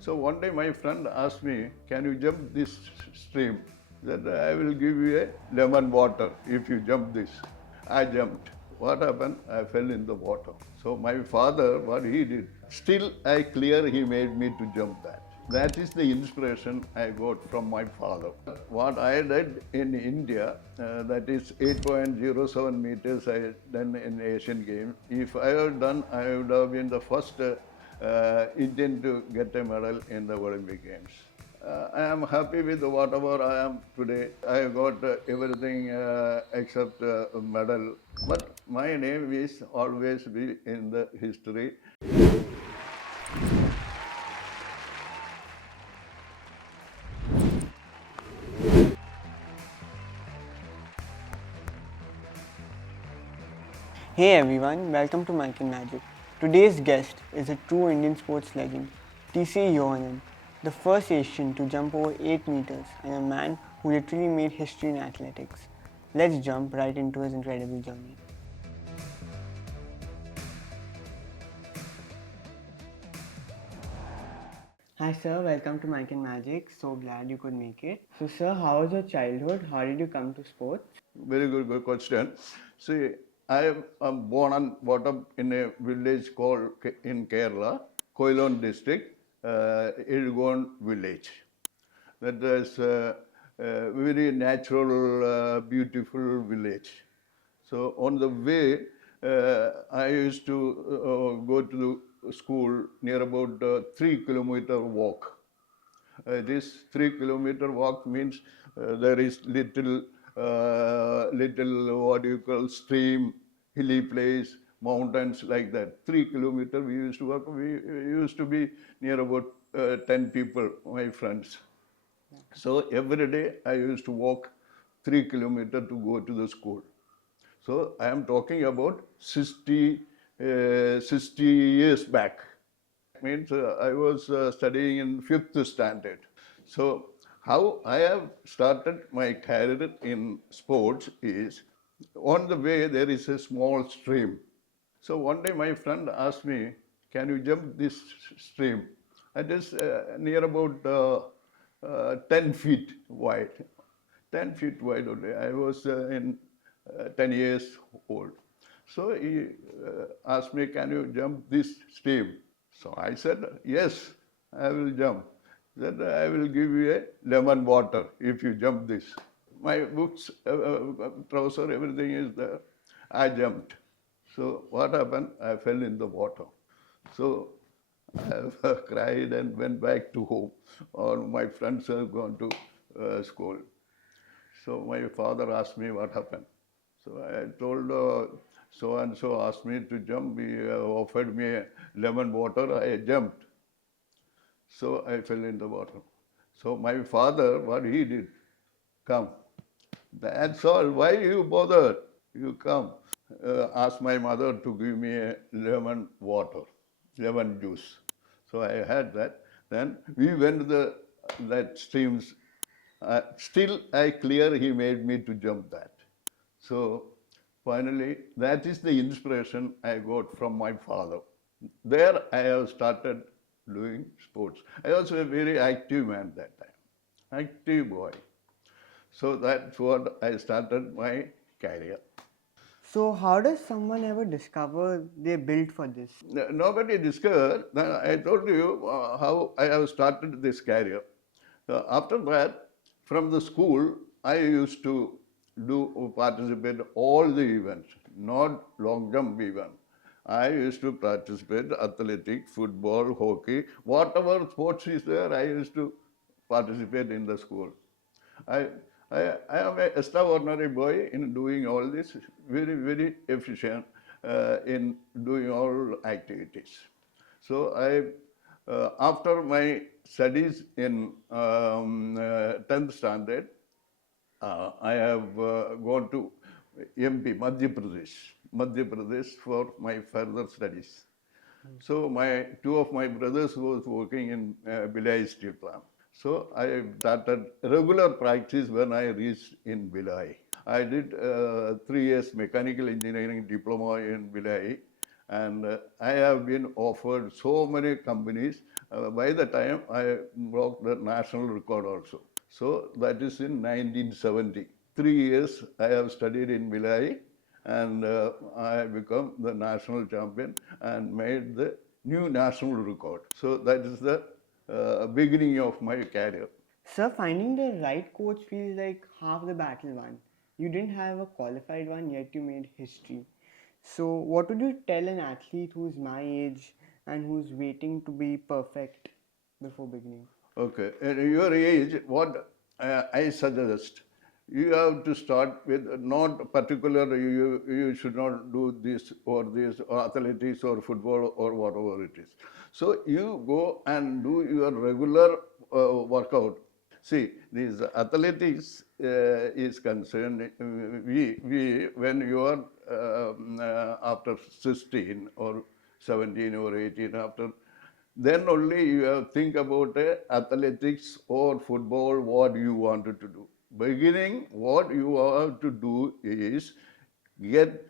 So one day my friend asked me, can you jump this stream? That I will give you a lemon water if you jump this. I jumped. What happened? I fell in the water. So my father, what he did, still I clear he made me to jump that. That is the inspiration I got from my father. What I did in India, that is 8.07 meters I done in Asian Games. If I had done, I would have been the first Indian to get a medal in the Olympic Games. I am happy with whatever I am today. I got everything except a medal. But my name is always be in the history. Hey everyone, welcome to Mike and Magic. Today's guest is a true Indian sports legend, Tinu Yohannan, the first Asian to jump over 8 meters and a man who literally made history in athletics. Let's jump right into his incredible journey. Hi sir, welcome to Mike and Magic. So glad you could make it. So sir, how was your childhood? How did you come to sports? Very good question. See, I am born and brought up in a village called in Kerala, Koilon district, Irgon village. That is a very natural, beautiful village. So on the way, I used to go to the school near about 3 kilometer walk. This 3 kilometer walk means there is little what you call stream, hilly place, mountains like that. 3 kilometer we used to walk. We used to be near about 10 people, my friends. So every day I used to walk 3 kilometer to go to the school. So I am talking about 60 years back. Means I was studying in 5th standard. So how I have started my career in sports is, on the way there is a small stream. So one day my friend asked me, can you jump this stream? It is near about 10 feet wide. 10 feet wide only. I was in 10 years old. So he asked me, can you jump this stream? So I said, yes, I will jump. Then I will give you a lemon water if you jump this. My books, trouser, everything is there. I jumped. So what happened? I fell in the water. So I cried and went back to home. All my friends have gone to school. So my father asked me what happened. So I told so and so asked me to jump. He offered me a lemon water. I jumped. So I fell in the water. So my father, what he did, come. That's all. Why you bothered? You come. Asked my mother to give me a lemon water, lemon juice. So I had that. Then we went to that streams. Still I clear he made me to jump that. So finally, that is the inspiration I got from my father. There I have started doing sports. I was a very active man that time, active boy. So that's what I started my career. So how does someone ever discover they're built for this? Nobody discovered. I told you how I have started this career. After that, from the school, I used to participate all the events, not long jump even. I used to participate athletic, football, hockey, whatever sports is there, I used to participate in the school. I, I am an extraordinary boy in doing all this, very, very efficient in doing all activities. So after my studies in 10th standard, I have gone to MP, Madhya Pradesh for my further studies. So two of my brothers was working in Bhilai steel plant. So I started regular practice when I reached in Bhilai. I did 3 years mechanical engineering diploma in Bhilai, and I have been offered so many companies. By the time I broke the national record also. So that is in 1970. 3 years I have studied in Bhilai, and I become the national champion and made the new national record. So that is the beginning of my career. Sir, finding the right coach feels like half the battle won. You didn't have a qualified one, yet you made history. So, what would you tell an athlete who's my age and who's waiting to be perfect before beginning? Okay, at your age, what I suggest, you have to start with not particular, you should not do this, or athletics or football or whatever it is. So you go and do your regular workout. See, this athletics is concerned, when you are after 16 or 17 or 18, after then only you have think about athletics or football, what you wanted to do. Beginning, what you have to do is get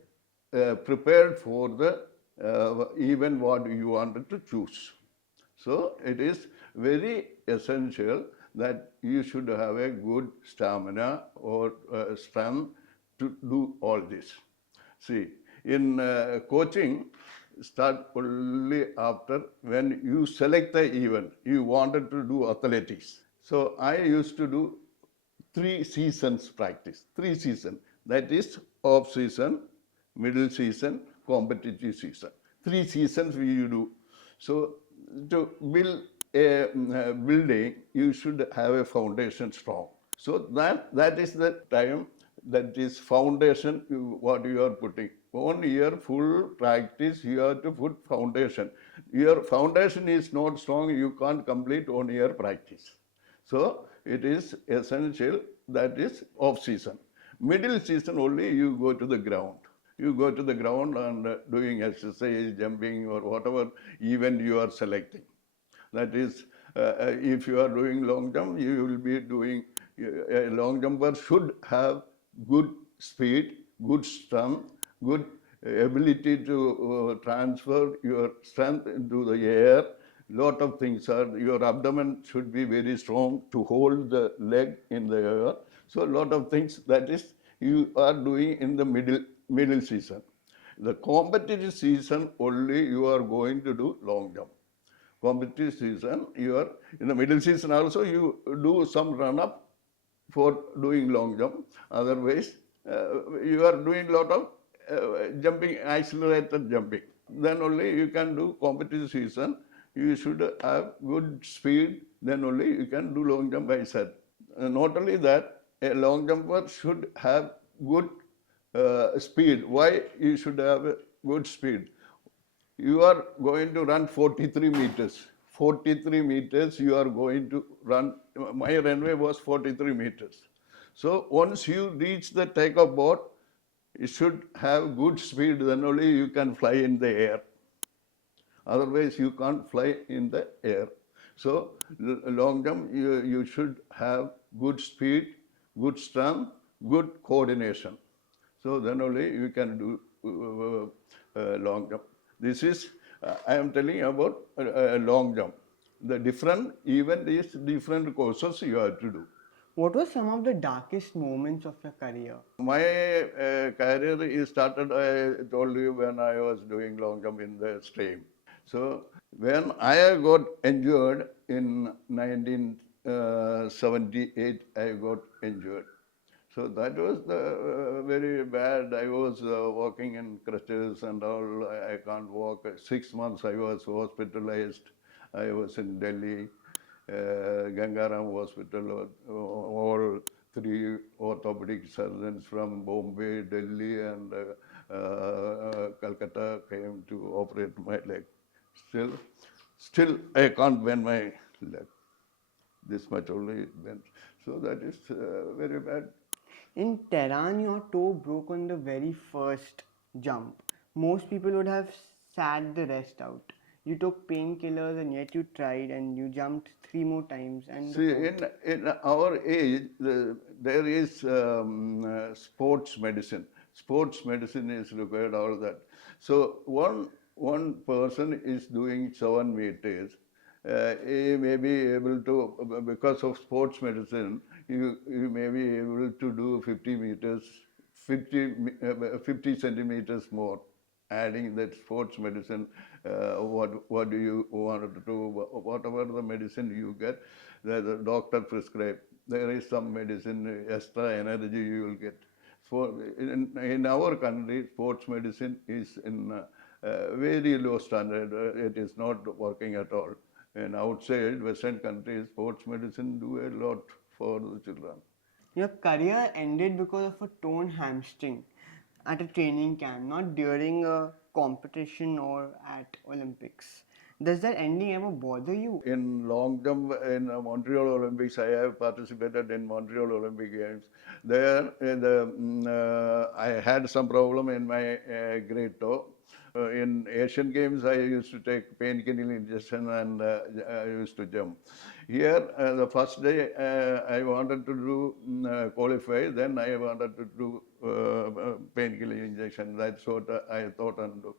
prepared for the even what you wanted to choose. So it is very essential that you should have a good stamina or strength to do all this. See, in coaching, start only after when you select the event. You wanted to do athletics. So I used to do 3 seasons practice. 3 seasons. That is off season, middle season, competitive season. 3 seasons we do. So to build a building, you should have a foundation strong. So that is the time, that is foundation what you are putting. 1 year full practice, you have to put foundation. Your foundation is not strong, you can't complete 1 year practice. So it is essential, that is off season. Middle season only you go to the ground. You go to the ground and doing exercise, jumping or whatever event you are selecting. That is, if you are doing long jump, you will be doing, a long jumper should have good speed, good strength, good ability to transfer your strength into the air. Lot of things are, your abdomen should be very strong to hold the leg in the air. So lot of things, that is, you are doing in the middle season. The competitive season only you are going to do long jump. Competitive season, you are in the middle season also, you do some run up for doing long jump. Otherwise, you are doing lot of jumping, accelerated jumping. Then only you can do competitive season. You should have good speed. Then only you can do long jump, I said. Not only that, a long jumper should have good speed. Why you should have a good speed? You are going to run 43 meters. 43 meters you are going to run. My runway was 43 meters. So once you reach the takeoff board, you should have good speed, then only you can fly in the air. Otherwise you can't fly in the air. So long jump, you should have good speed, good strength, good coordination. So then only you can do long jump. This is, I am telling about a long jump. The different event is different courses you have to do. What were some of the darkest moments of your career? My career is started, I told you, when I was doing long jump in the stream. So when I got injured in 1978, I got injured. So that was the very bad. I was walking in crutches and all. I can't walk. 6 months I was hospitalized. I was in Delhi, Gangaram Hospital. All 3 orthopedic surgeons from Bombay, Delhi, and Calcutta came to operate my leg. Still, I can't bend my leg. This much only bent. So that is very bad. In Tehran, your toe broke on the very first jump. Most people would have sat the rest out. You took painkillers and yet you tried and you jumped 3 more times. And see, in our age, there is sports medicine. Sports medicine is required, all that. So one person is doing 7 meters. you may be able to, because of sports medicine, you may be able to do 50 meters, 50 centimeters more, adding that sports medicine, what do you want to do, whatever the medicine you get, the doctor prescribe. There is some medicine, extra energy you will get. For in our country, sports medicine is in very low standard. It is not working at all. And outside Western countries, sports medicine do a lot for the children. Your career ended because of a torn hamstring at a training camp, not during a competition or at Olympics. Does that ending ever bother you? In long jump in Montreal Olympics, I have participated in Montreal Olympic Games. There, I had some problem in my great toe. In Asian Games, I used to take painkiller injection and I used to jump. Here, the first day, I wanted to do qualify. Then I wanted to do painkiller injection. That's what I thought and do.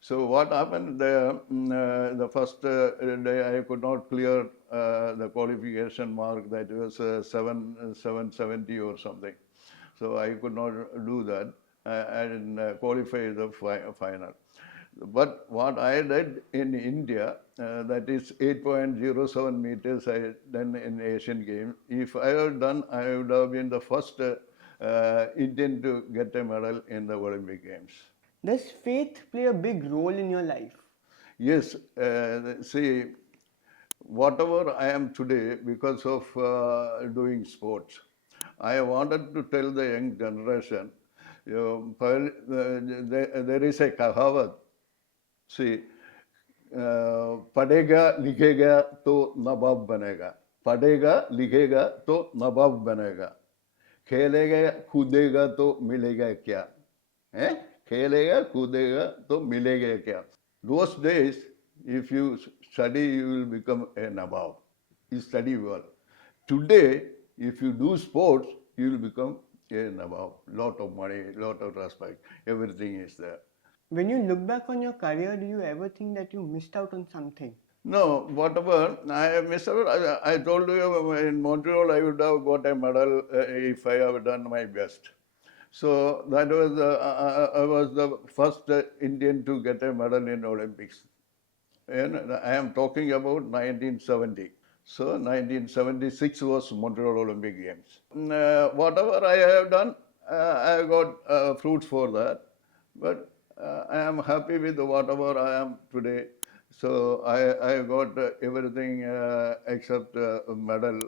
So what happened the first day I could not clear the qualification mark, that was 770 or something. So I could not do that. I didn't qualify the final. But what I did in India, that is 8.07 meters I done in Asian Games. If I had done, I would have been the first Indian to get a medal in the Olympic Games. Does faith play a big role in your life? Yes, see, whatever I am today because of doing sports, I wanted to tell the young generation, there is a kahavat, see, पढ़ेगा लिखेगा तो नवाब बनेगा पढ़ेगा लिखेगा तो नवाब बनेगा खेलेगा कूदेगा तो मिलेगा क्या है खेलेगा कूदेगा तो मिलेगा क्या. Those days, if you study, you will become a Nawab. You study well. Today, if you do sports, you will become a Nawab. Lot of money, lot of respect, everything is there. When you look back on your career, do you ever think that you missed out on something? No, whatever, I missed out. I told you in Montreal I would have got a medal if I have done my best. So that was I was the first Indian to get a medal in Olympics. And I am talking about 1970. So 1976 was Montreal Olympic Games. Whatever I have done, I got fruits for that. But I am happy with whatever I am today. So I got everything except a medal.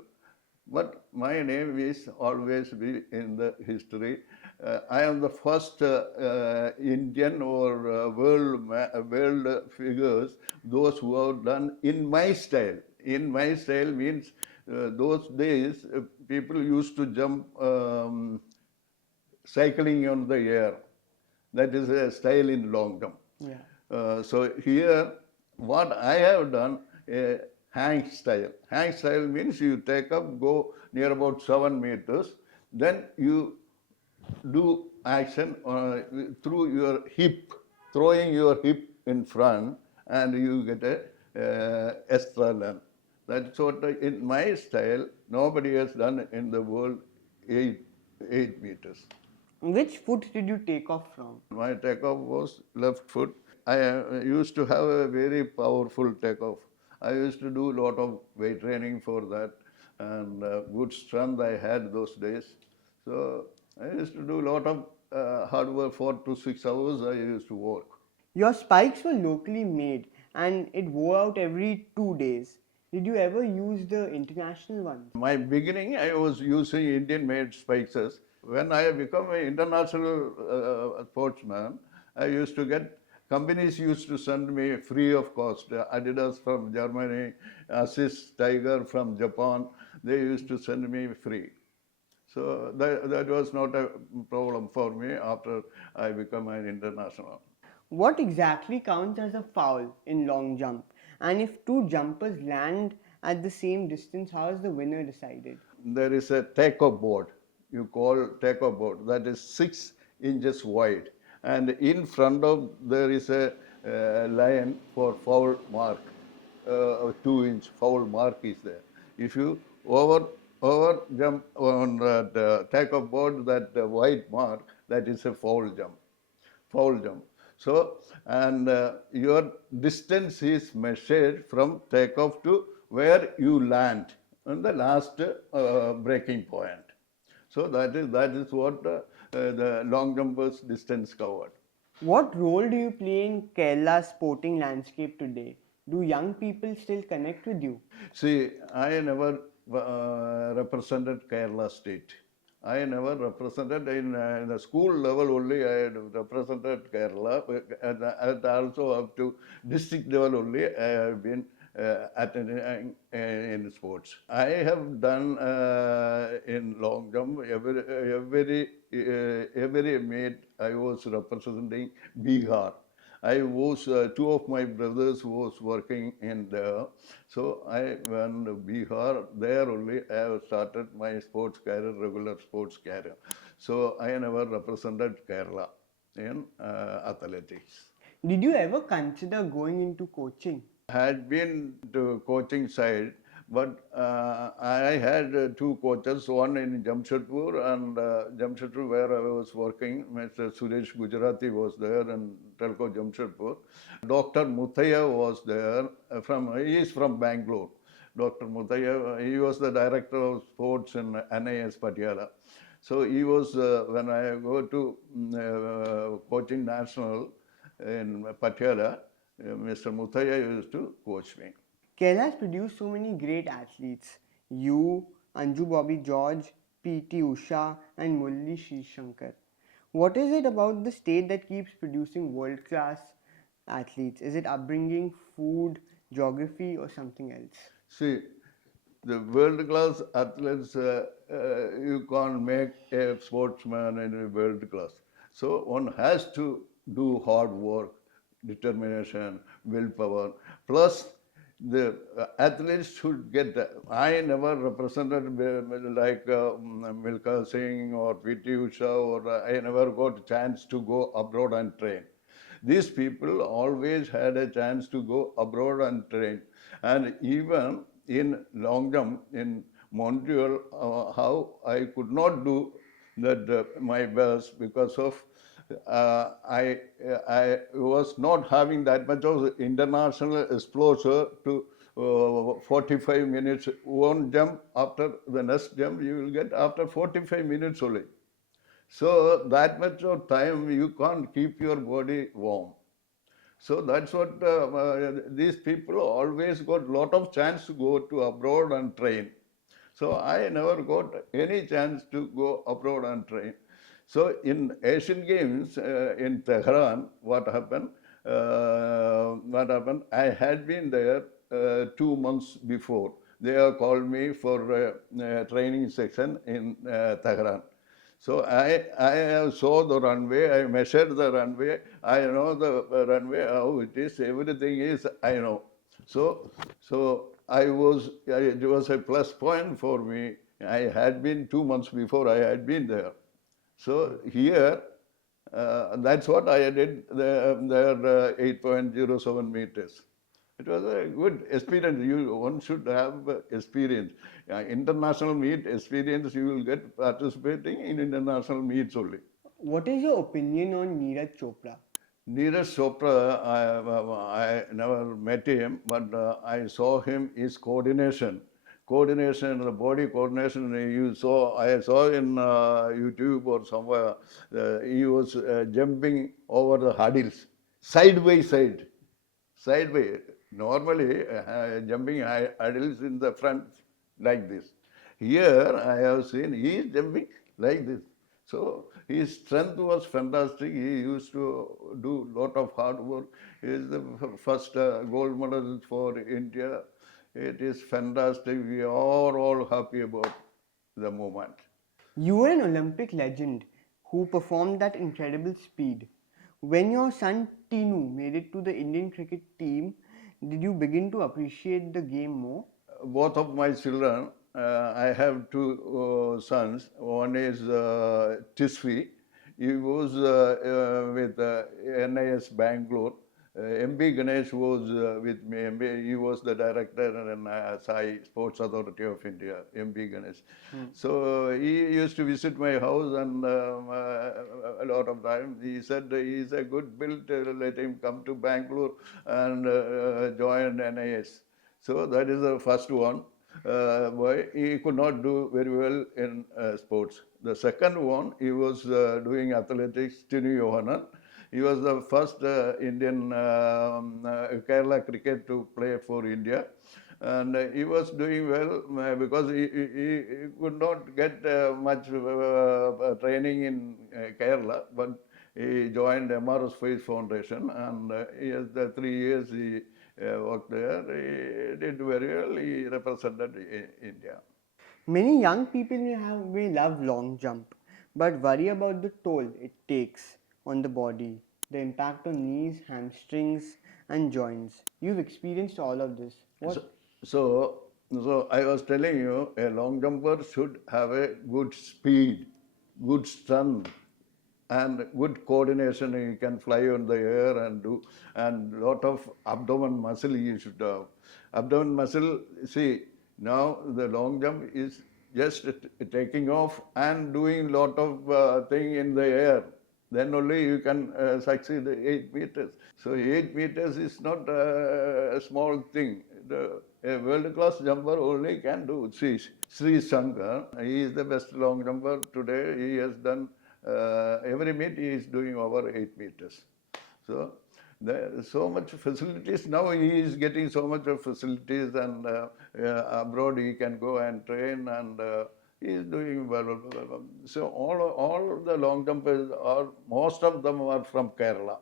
But my name is always be in the history. I am the first Indian or world figures, those who have done in my style. In my style means those days people used to jump cycling on the air. That is a style in long jump. Yeah. So here, what I have done, hang style. Hang style means you take up, go near about 7 meters, then you do action through your hip, throwing your hip in front, and you get a extra length. That's what in my style, nobody has done in the world 8 meters. Which foot did you take off from? My takeoff was left foot. I used to have a very powerful takeoff. I used to do a lot of weight training for that, and good strength I had those days. So I used to do a lot of hard work, 4 to 6 hours I used to work. Your spikes were locally made and it wore out every 2 days. Did you ever use the international ones? My beginning, I was using Indian-made spikes. When I become an international sportsman, I used to get, companies used to send me free of cost. Adidas from Germany, Asis Tiger from Japan, they used to send me free. So that was not a problem for me after I become an international. What exactly counts as a foul in long jump? And if two jumpers land at the same distance, how is the winner decided? There is a takeoff board, you call takeoff board, that is 6 inches wide. And in front of there is a line for foul mark. 2-inch foul mark is there. If you over jump on that takeoff board, that white mark, that is a foul jump. So, and your distance is measured from takeoff to where you land on the last breaking point. So that is what the long jumpers distance covered. What role do you play in Kerala's sporting landscape today? Do young people still connect with you? See, I never represented Kerala state. I never represented in the school level only. I had represented Kerala, and also up to district level only. I have been attending in sports. I have done in long jump every meet. I was representing Bihar. I was two of my brothers was working in there, so I went to Bihar. There only I have started my sports career, regular sports career. So I never represented Kerala in athletics. Did you ever consider going into coaching? Had been to coaching side, but I had two coaches, one in Jamshedpur and Jamshedpur where I was working. Mr. Suresh Gujarati was there and Telco Jamshedpur. Dr. Muthaya was there, he is from Bangalore. Dr. Muthaya, he was the director of sports in NIS Patiala. So he was, when I go to coaching national in Patiala, Mr. Muthaya used to coach me. Kerala has produced so many great athletes. You, Anju Bobby George, P.T. Usha, and Murali Srishankar. What is it about the state that keeps producing world class athletes? Is it upbringing, food, geography, or something else? See, the world-class athletes, you can't make a sportsman in a world class. So one has to do hard work, determination, willpower, plus the athletes should get that. I never represented like Milkha Singh or P.T. Usha, or I never got a chance to go abroad and train. These people always had a chance to go abroad and train. And even in long jump in Montreal, how I could not do that my best because of I was not having that much of international exposure to 45 minutes. One jump after the next jump you will get after 45 minutes only. So that much of time you can't keep your body warm. So that's what these people always got lot of chance to go to abroad and train. So I never got any chance to go abroad and train. So in Asian Games in Tehran, what happened? I had been there 2 months before. They have called me for a training section in Tehran. So I saw the runway, I measured the runway, I know the runway, how it is, everything is, I know. So it was a plus point for me. I had been 2 months before I had been there. So here, that's what I did there 8.07 meters. It was a good experience. One should have experience. International meet experience you will get participating in international meets only. What is your opinion on Neeraj Chopra? Neeraj Chopra, I never met him, but I saw him, his coordination, the body coordination. I saw in YouTube or somewhere, he was jumping over the hurdles, side by side. Normally, jumping hurdles in the front like this. Here, I have seen he is jumping like this. So his strength was fantastic. He used to do lot of hard work. He is the first gold medalist for India. It is fantastic. We are all happy about the moment. You were an Olympic legend who performed that incredible speed. When your son Tinu made it to the Indian cricket team, did you begin to appreciate the game more? Both of my children, I have two sons. One is Tisvi. He was with NIS Bangalore MB Ganesh was with me. He was the director in SAI, Sports Authority of India, MB Ganesh. So he used to visit my house and a lot of time. He said he's a good build, let him come to Bangalore and join NIS. So that is the first one. Why he could not do very well in sports. The second one, he was doing athletics, Tinu Yohannan. He was the first Indian Kerala cricket to play for India. And he was doing well because he could not get much training in Kerala, but he joined MRS Face Foundation, and he has the 3 years he worked there. He did very well. He represented India. Many young people may love long jump, but worry about the toll it takes on the body, the impact on knees, hamstrings, and joints. You've experienced all of this. What? So I was telling you, a long jumper should have a good speed, good strength, and good coordination. You can fly on the air and do, and lot of abdomen muscle you should have. Abdomen muscle, see, now the long jump is just taking off and doing lot of thing in the air. Then only you can succeed 8 meters. So 8 meters is not a small thing. A world-class jumper only can do. See, Sri Shankar, he is the best long jumper today. He has done every meet he is doing over 8 meters. So there is so much facilities. Now he is getting so much of facilities, and abroad he can go and train, and he is doing well. So all the long jumpers most of them are from Kerala.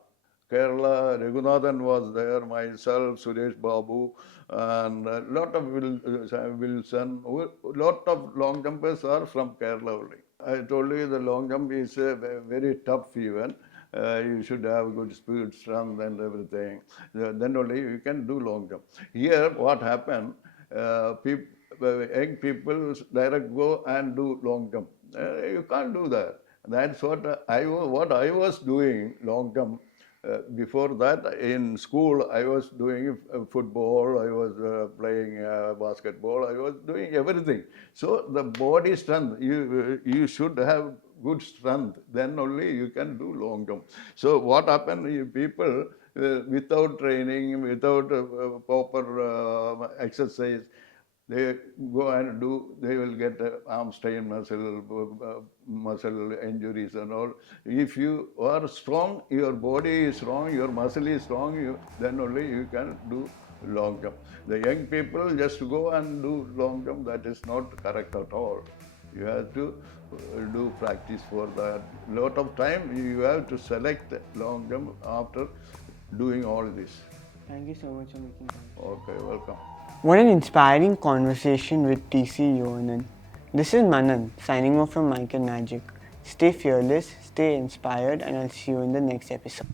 Kerala, Raghunathan was there, myself, Suresh Babu, and a lot of Wilson. Lot of long jumpers are from Kerala only. I told you the long jump is a very tough event. You should have good speed, strength, and everything. Then only you can do long jump. Here, what happened? Young people direct go and do long jump. You can't do that. That's what I was doing long jump. Before that, in school, I was doing football, I was playing basketball, I was doing everything. So the body strength, you should have good strength, then only you can do long jump. So what happened, people without training, without proper exercise, they go and do, they will get arm strain, muscle injuries and all. If you are strong, your body is strong, your muscle is strong, then only you can do long jump. The young people just go and do long jump, that is not correct at all. You have to do practice for that. Lot of time you have to select long jump after doing all this. Thank you so much for making time. Okay, welcome. What an inspiring conversation with TC Yohannan. This is Manan signing off from Mike and Magic. Stay fearless, stay inspired, and I'll see you in the next episode.